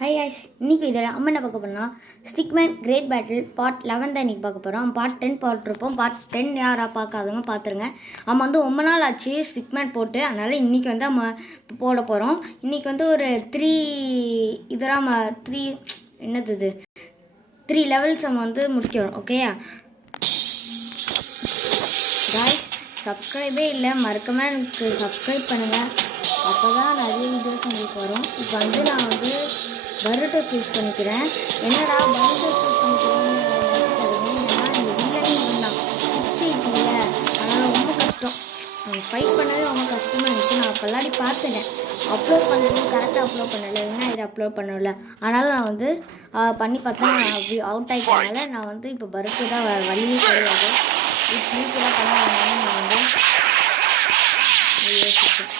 Hi ice, இன்றைக்கி இதில் நம்ம என்ன பார்க்க போகிறோம்னா ஸ்டிக்மேன் கிரேட் பேட்டில் பார்ட் 11 தான் இன்றைக்கி பார்க்க போகிறோம். பார்ட் 10 போட்டிருப்போம். பார்ட் 10 யாராக பார்க்காதவங்க பார்த்துருங்க. நம்ம ரொம்ப நாள் ஆச்சு ஸ்டிக்மேன் போட்டு, அதனால் இன்றைக்கி நம்ம போட போகிறோம். இன்றைக்கி ஒரு 3 இதெல்லாம் 3 லெவல்ஸ் நம்ம முடிக்கிறோம். ஓகேயா காய்ஸ், சப்ஸ்கிரைபே இல்லை, மறக்காம எனக்கு சப்ஸ்கிரைப் பண்ணுங்கள். அப்போ தான் நிறைய வீடியோஸ் உங்களுக்கு வரும். இப்போ நான் பரோட்டா சூஸ் பண்ணிக்கிறேன். என்னடா பரோட்டா சூஸ் பண்ணிக்கிறேன்னு நினச்சிக்காதீங்க. ஏன்னா இந்த வில்லனே இருந்தான் 680 இல்லை, அதனால் ரொம்ப கஷ்டம். ஃபைட் பண்ணவே ரொம்ப கஷ்டமாக இருந்துச்சு. நான் பல்லாடி பார்த்துட்டேன். அப்லோட் பண்ணுறது கரெக்டாக அப்லோட் பண்ணலை, என்ன இது அப்லோட் பண்ணல. அதனால் நான் பண்ணி பார்த்தா அவுட் ஆகிட்டனால நான் இப்போ பரோட்டா தான் வேறு வழியே கிடையாது. இப்படிலாம் பண்ண நான் யோசிச்சேன்.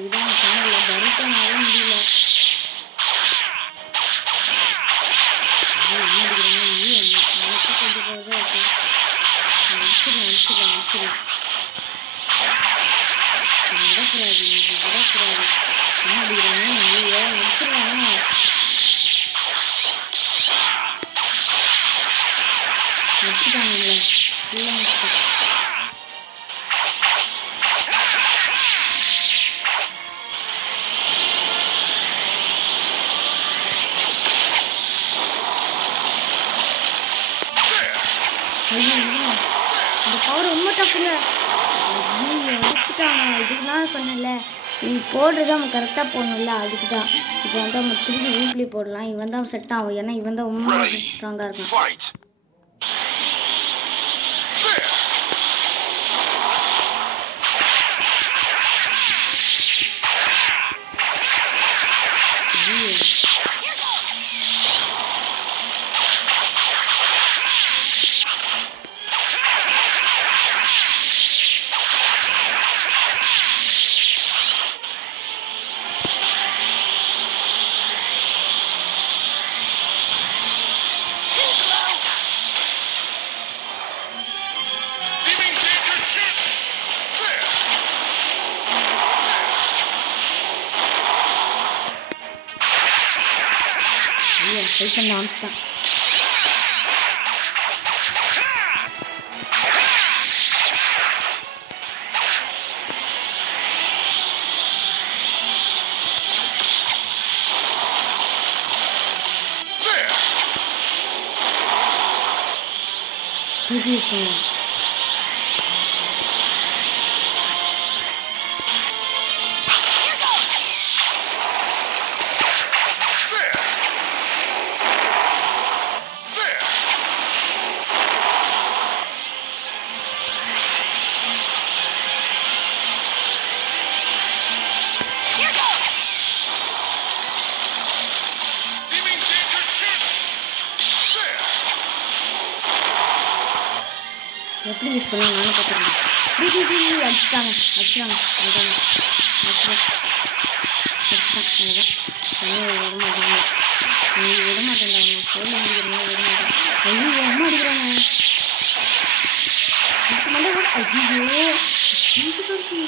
இதுதான் சேனலில் பரோட்டானால முடியல. கொஞ்சம் போகிறதா இருக்கு. அடிச்சிடலாம் விடக்கூடாது என்ன அடிக்கிறாங்க நிறைய அடிச்சிடலாம். அடிச்சுட்டாங்களே ஃபுல்லாக முடிச்சுட்டேன். இந்த பவர் ரொம்ப டஃப்ல அடிச்சுட்டாங்க. இதுக்கு தான் சொன்னேன்ல, நீ போடுறது அவன் கரெக்டாக போடணும்ல, அதுக்கு தான். இப்போ நம்ம திருப்பி ரீப்ளே போடலாம். இவன் தான் செட் ஆகும், ஏன்னா இவன் தான் ரொம்ப ஸ்ட்ராங்காக இருக்கான். ஃபைட் பண்ண ஆரம்பிச்சிட்டான். திருப்பி யூஸ் பண்ணுவான். எப்படி யூஸ் பண்ணலாம் நானும் பார்த்துருக்கேன். அடிச்சுட்டாங்க அவ்வளோதான் விட மாட்டாங்க. விட மாட்டேன்டா, அவங்க ஃபோன் அடிக்கிறேன் விட மாட்டேன். ஐயோ அம்மா அடிக்கிறாங்க. மண்டே கூட ஐயோ கொஞ்சம் தான் இருக்கு.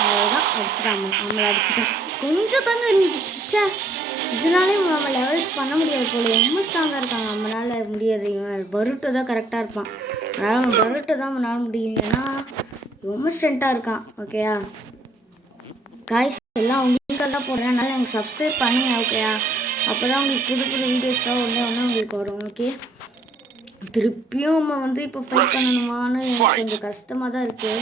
அவ்வளோதான் அடிச்சிட்டாங்க, நம்மளை அடிச்சிட்டோம். கொஞ்சம் தாங்க இருந்துச்சு. இதனாலே நம்ம லெவல்ஸ் பண்ண முடியாது போல, ரொம்ப ஸ்ட்ராங்காக இருக்காங்க. நம்மளால முடியாது. இவன் பரோட்டா தான் கரெக்டாக இருப்பான், அதனால் நம்ம பரோட்டா தான் நம்மளால முடியும், ஏன்னா ரொம்ப ஸ்ட்ரென்த்தாக இருக்கான். ஓகேயா காய்ஸ், எல்லாம் உங்களுக்கு தான் போடுறேன், அதனால் எனக்கு சப்ஸ்கிரைப் பண்ணுங்கள். ஓகேயா, அப்போ தான் உங்களுக்கு புது புது வீடியோஸ்லாம் ஒன்றே உங்களுக்கு வரும். ஓகே, திருப்பியும் நம்ம இப்போ ஃபைட் பண்ணணுமான்னு எனக்கு கொஞ்சம் கஷ்டமாக தான் இருக்குது.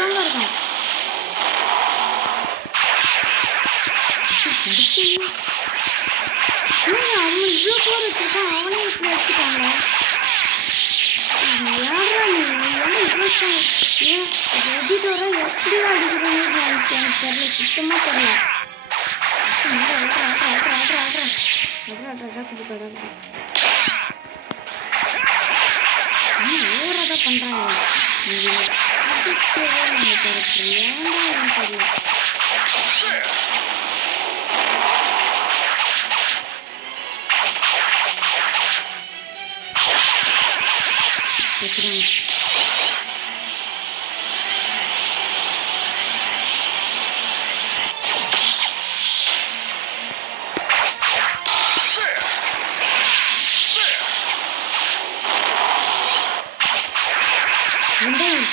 ஸ்ட்ராங்காக இருக்கான். அவன் இவ்வளோ போர் வச்சிருக்கான், அவனே இப்படி வச்சுட்டாங்க. யாரா நீ என்ன இவ்வளோ ஸ்ட்ராங்? எடிட்டோரை எப்படி அடிக்கிறேன்னு எனக்கு தெரியல, சுத்தமாக தெரியல. ஓவராக பண்ணுறாங்க. வச்சுருங்க.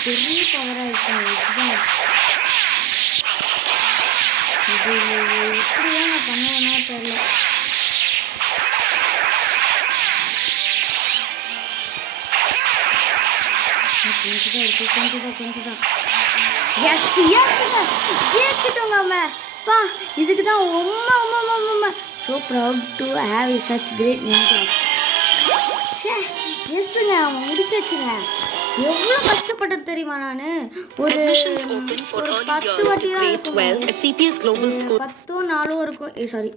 பெரிய பவராக இருக்கும். இது எப்படிதான் நான் பண்ணுவேனோ தெரியல. கொஞ்சம் இருக்கு, கொஞ்சம் எஸ் எஸ்ங்க ஜெயிச்சிட்டோங்க. பா இதுக்கு தான் உம்மா so proud to have a such great ninjas. எஸ்ஸுங்க அவன் முடிச்சாச்சுங்க. எவ்வளோ கஷ்டப்பட்டது தெரியுமா? நான் ஒரு 10 வாட்டி தான் இருக்கும், 10 நாளும் இருக்கும். சாரி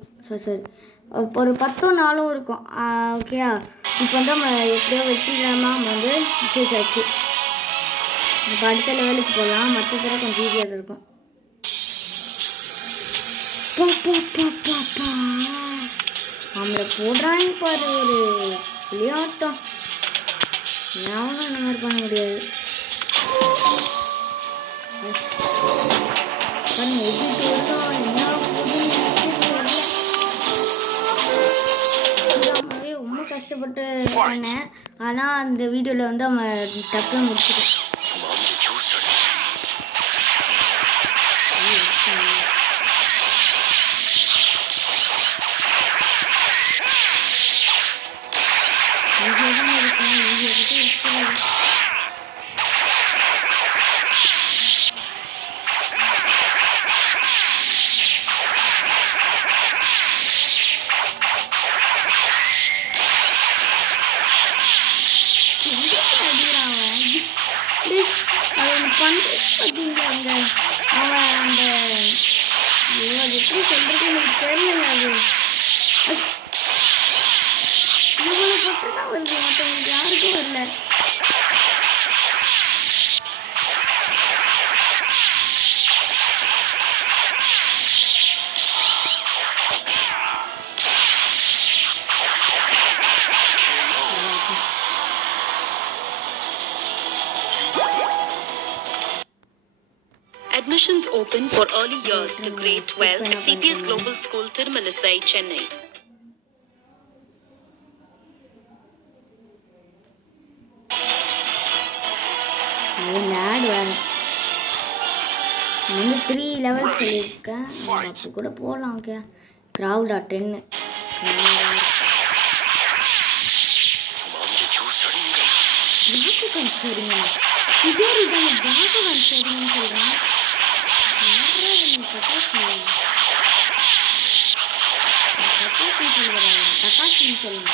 ஒரு 10 நாளும் இருக்கும். ஓகேயா, இப்போ வந்து நம்ம எப்படியோ வெட்டிடாமல் நம்ம வந்து ஜெயிச்சாச்சு. இப்போ அடுத்த லெவலுக்கு போகலாம். மற்ற தடவை கொஞ்சம் ஈஸியாக இருக்கும். நம்மளை போடுறாங்க பாரு ஒரு விளையாட்டம். யாரும் அந்த மாதிரி பண்ண முடியாது. ரொம்ப கஷ்டப்பட்டு பண்ணேன். ஆனால் அந்த வீடியோவில் வந்து அவன் டக்குன்னு முடிச்சுட்டான். பார்த்தீங்களாங்க அவன் அந்த எப்படி சொல்கிறது எனக்கு தெரியல. அது இவனை பட்டு தான் வருது, மற்றவங்களுக்கு யாருக்கும் வரல. Admissions open for early years to grade 12 at CPS Global School, Tirumalisai, Chennai. வந்து 3 லெவல் சொல்லியிருக்கேன். அப்படி கூட போகலாம். ஓகே, க்ரௌடா 10 பாகவன் சரிங்க சிதறி தானே பாகவன் சரிங்கன்னு சொல்கிறேன். பிரகாஷ்னு சொல்லுங்க.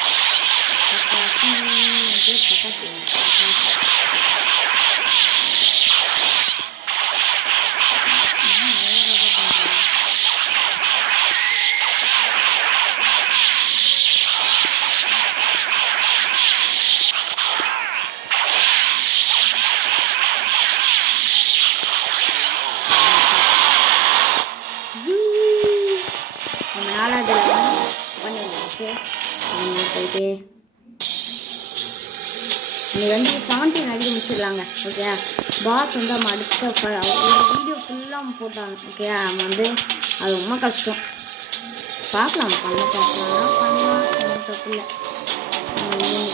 போயிட்டு இன்னைக்கு வந்து 17 அடிக்க முடிச்சிடலாங்க. ஓகே, பாஸ் வந்து நம்ம அடுத்த ஒரு வீடியோ ஃபுல்லாக போட்டாங்க. ஓகே, நம்ம வந்து அது ரொம்ப கஷ்டம். பார்க்கலாம் பண்ணலாம் தப்பு இல்லை.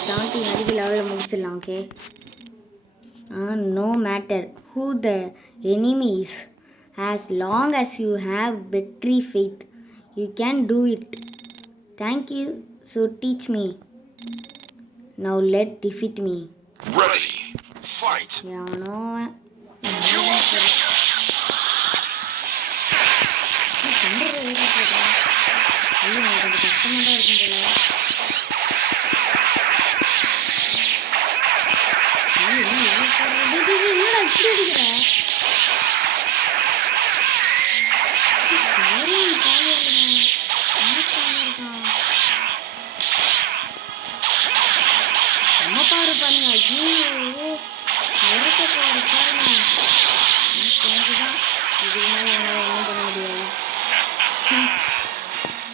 17 அடிக்க லெவலில் முடிச்சிடலாம். Okay, no matter who the enemy is, as long as you have victory faith, you can do it. Thank you. So teach me. Now let defeat me. Ready. Fight. யானோ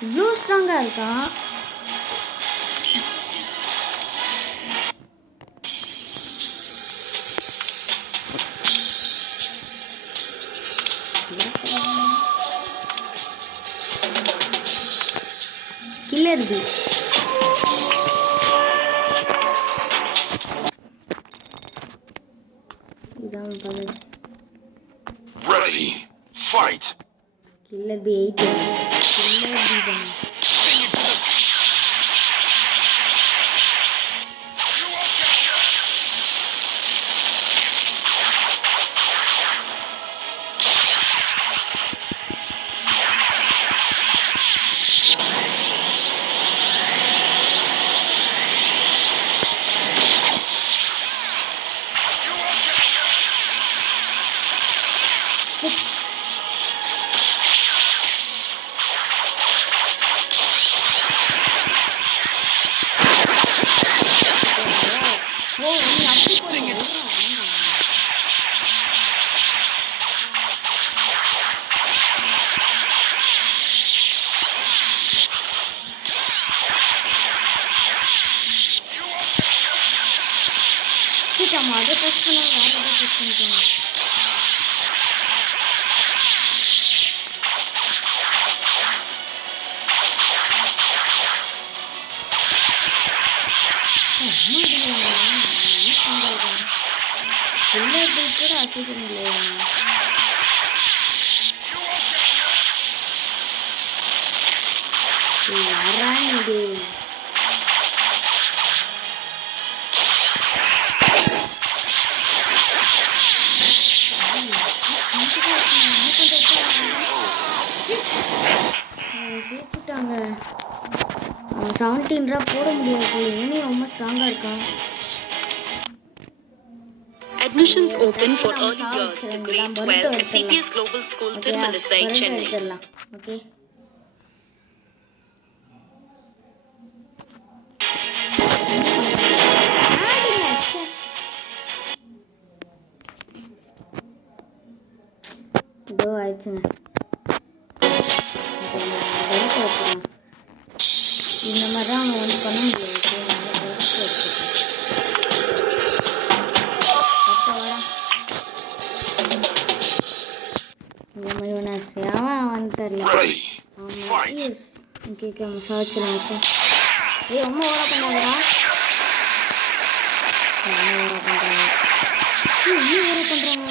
இவ்வளோ ஸ்ட்ராங்காக இருக்கான். கில்லர் பி இதான் பகல். Ready, fight. Killer B 8 killer B தான். நம்ம அதை touch பண்ணால் வேறு எதாவது டச் பண்ணிக்கோங்க. கூட அசைக்க முடியல. யாரானு ஜெயிச்சுட்டாங்க. 17 ரூபா போட முடியாது. ஏன்னா ரொம்ப ஸ்ட்ராங்காக இருக்கான். Admissions open for early years to grade 12 at CPS Global School, Tirumalisai, Chennai. Okay. இதோ ஆயிடுச்சுங்க. இந்த மாதிரி தான் அவங்க வந்து பண்ண முடியாது. அவன் வந்து தெரியல. ஓகே மசாச்சுலாம் ஏய் அம்மா ஓரா பண்ணாதடா. ஓரா பண்ணுறாங்க. ஓரா பண்ணுறாங்க.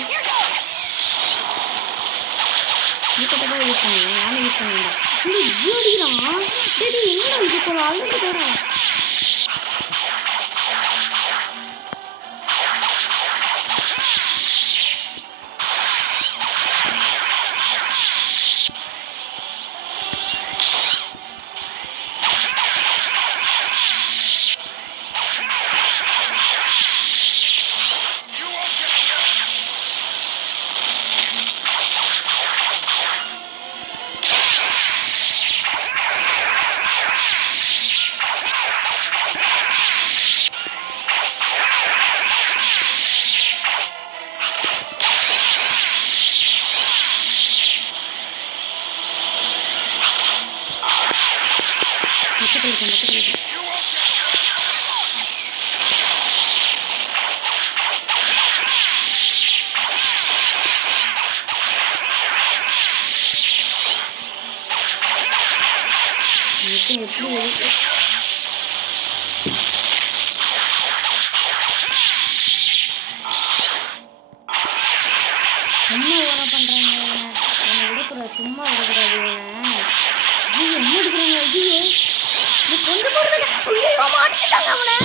நீக்கட்டதாக யூஸ் பண்ணுவேன். நானும் யூஸ் பண்ணுவேன். இல்லை இவ்வளோ அடிக்கிறான். சரி என்ன இதுக்கு ஒரு அளவுக்கு தர. சும்மா ஓர பண்றாங்க. என்ன விடக்கூடாது. சும்மா விடக்கூடாது. ஐயோ என்ன எடுக்கிறாங்க. ஐயோ நீ கொஞ்சம் போடுறதுங்க. ஐயோ அடிச்சுட்டாங்க அவனை.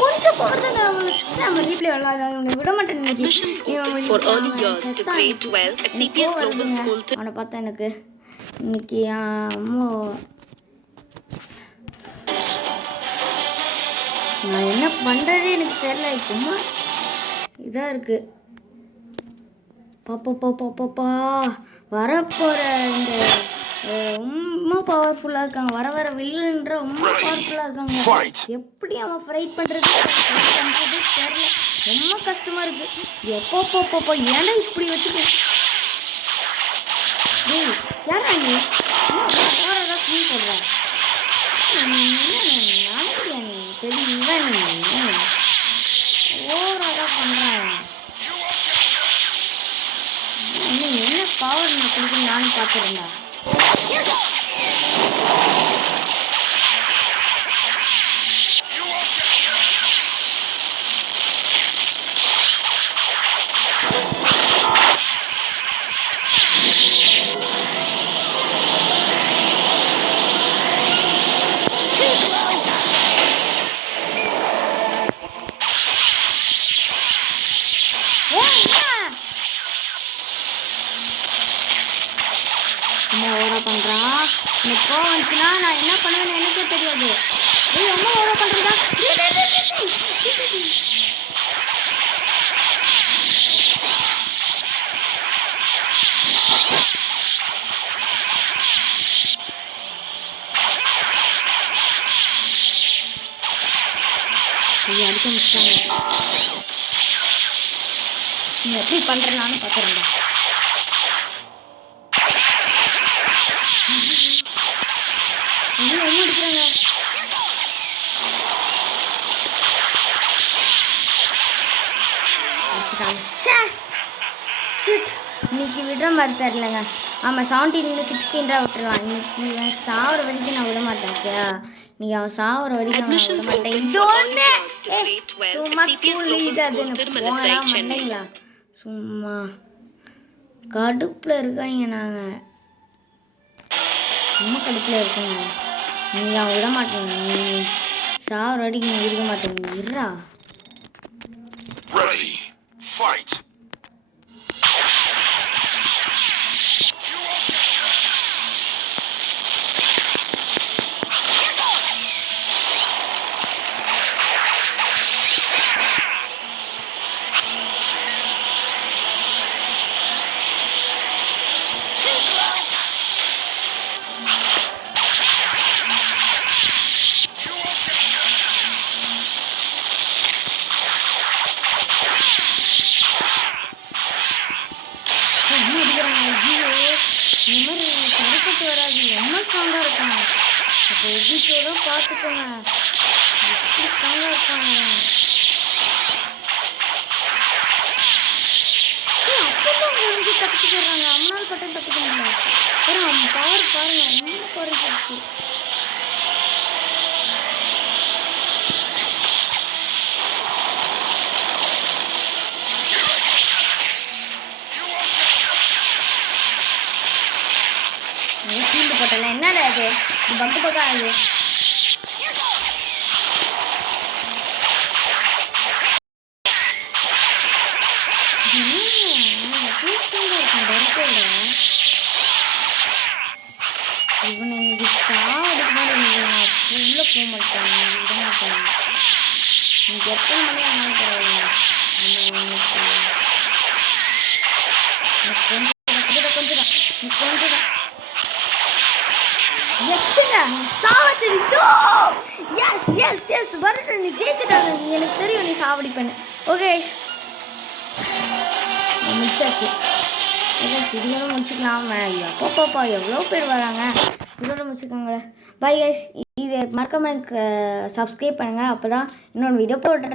கொஞ்சம் போகிறதுங்க அவனுக்கு நம்ம ரீப்ளே விளாட அவனை விட மாட்டேன் இன்னைக்கு. Admissions open for early years to grade 12 at CPS Global School. அவனை பார்த்தா எனக்கு இன்னைக்கு அம்மா நான் என்ன பண்ணுறதே எனக்கு தெரியல. சும்மா இதாக இருக்குது. பாப்பா வரப்போகிற இந்த ரொம்ப பவர்ஃபுல்லாக இருக்காங்க. வர வில்லன்ற ரொம்ப பவர்ஃபுல்லாக இருக்காங்க. எப்படி அவன் ஃபைட் பண்ணுறது தெரியல. ரொம்ப கஷ்டமாக இருக்குது. எப்போ ஏன்னா இப்படி வச்சுட்டு டேய் யாரா நீ ஓரதான் ஸ்க்ரீன் போடுற நாளையா நீ பெரிய நீ ஓரதான் பண்ணுறான். நீ என்ன பவர் நான் கொடுக்குன்னு நானும் பார்த்துருந்தா. ஓட பண்றா. எனக்கு கோவம் வந்துச்சுன்னா நான் என்ன பண்ணுவேன்னு எனக்கே தெரியாது. ஏய் அம்மா ஓட பண்றதா அடிக்க முடிச்சாங்க. நீ எப்படி பண்றேன்னு பார்த்துருந்தேன். ஒன்றும் எடுக்கிறாங்க. இன்னைக்கு விடுற மாதிரி தெரியலங்க. ஆமாம் 17 16 விட்டுருவான். இன்னைக்கு இவன் சாவர வரைக்கும் நான் விட மாட்டேன். ஓகேயா இன்னைக்கு அவன் சாவர வரைக்கும் நான் விட மாட்டேன். இது ஒன்று சும்மா ஸ்கூல் இது அதுன்னு போகலாம் மண்டைங்களா. சும்மா கடுப்பில் இருக்காங்க. நாங்கள் ரொம்ப கடுப்பில் இருக்கோங்க. நீங்கள் அவன் விட மாட்டேங்க. நீ சாவர வரைக்கும் நீ இருக்க மாட்டேங்க. இருறா இந்த மாதிரி சரிப்பட்டு வராது. ரொம்ப ஸ்ட்ராங்காக இருக்காங்க. அப்போ ஒபிட்டோட பார்த்துக்கோங்க எப்படி ஸ்ட்ராங்காக இருக்காங்க. அப்பப்போ அவங்க வந்து தப்பிச்சு போடுறாங்க. அம்மாள் பட்டம் தப்பிக்க முடியல. அவன் பவர் பாருங்க ரொம்ப குறைஞ்சிருச்சு. சீண்டு போட்டல என்னடா இது பக்கு பக்கா அது. இவனை இன்னைக்கு சாவதுக்கு மாதிரி நான் உள்ள போக மாட்டேன். விட மாட்டேன். இன்னைக்கு எத்தனை மணி ஆனாலும் பரவாயில்ல. கொஞ்சம் எஸ்ஸுங்க சாவடிச்சிருச்சோ. எஸ் எஸ் எஸ் வரட்டும். நீ ஜெயிச்சிட்டாங்க. நீ எனக்கு தெரியும் நீ சாவடிப்பேன்னு. ஓகே முடிச்சாச்சு. ஓகே இதோட முடிச்சுக்கலாம். அப்பப்பா எவ்வளோ பேர் வராங்க. இதோட முடிச்சுக்கோங்களே. Bye guys. இது மறக்காம எனக்கு சப்ஸ்கிரைப் பண்ணுங்கள். அப்போ தான் இன்னொரு வீடியோ போட்டுறேன்.